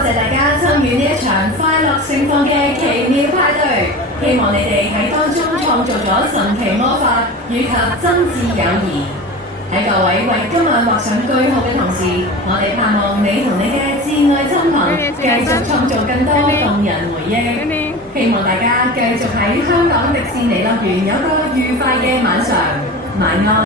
謝大家參與呢一場快樂盛放嘅奇妙派對，希望你哋喺當中創造咗神奇魔法以及真摯友誼。喺各位為今晚畫上句號嘅同時，我哋盼望你同你嘅摯愛親朋繼續創造更多動人回憶。希望大家繼續喺香港迪士尼樂園有個愉快嘅晚上。晚安。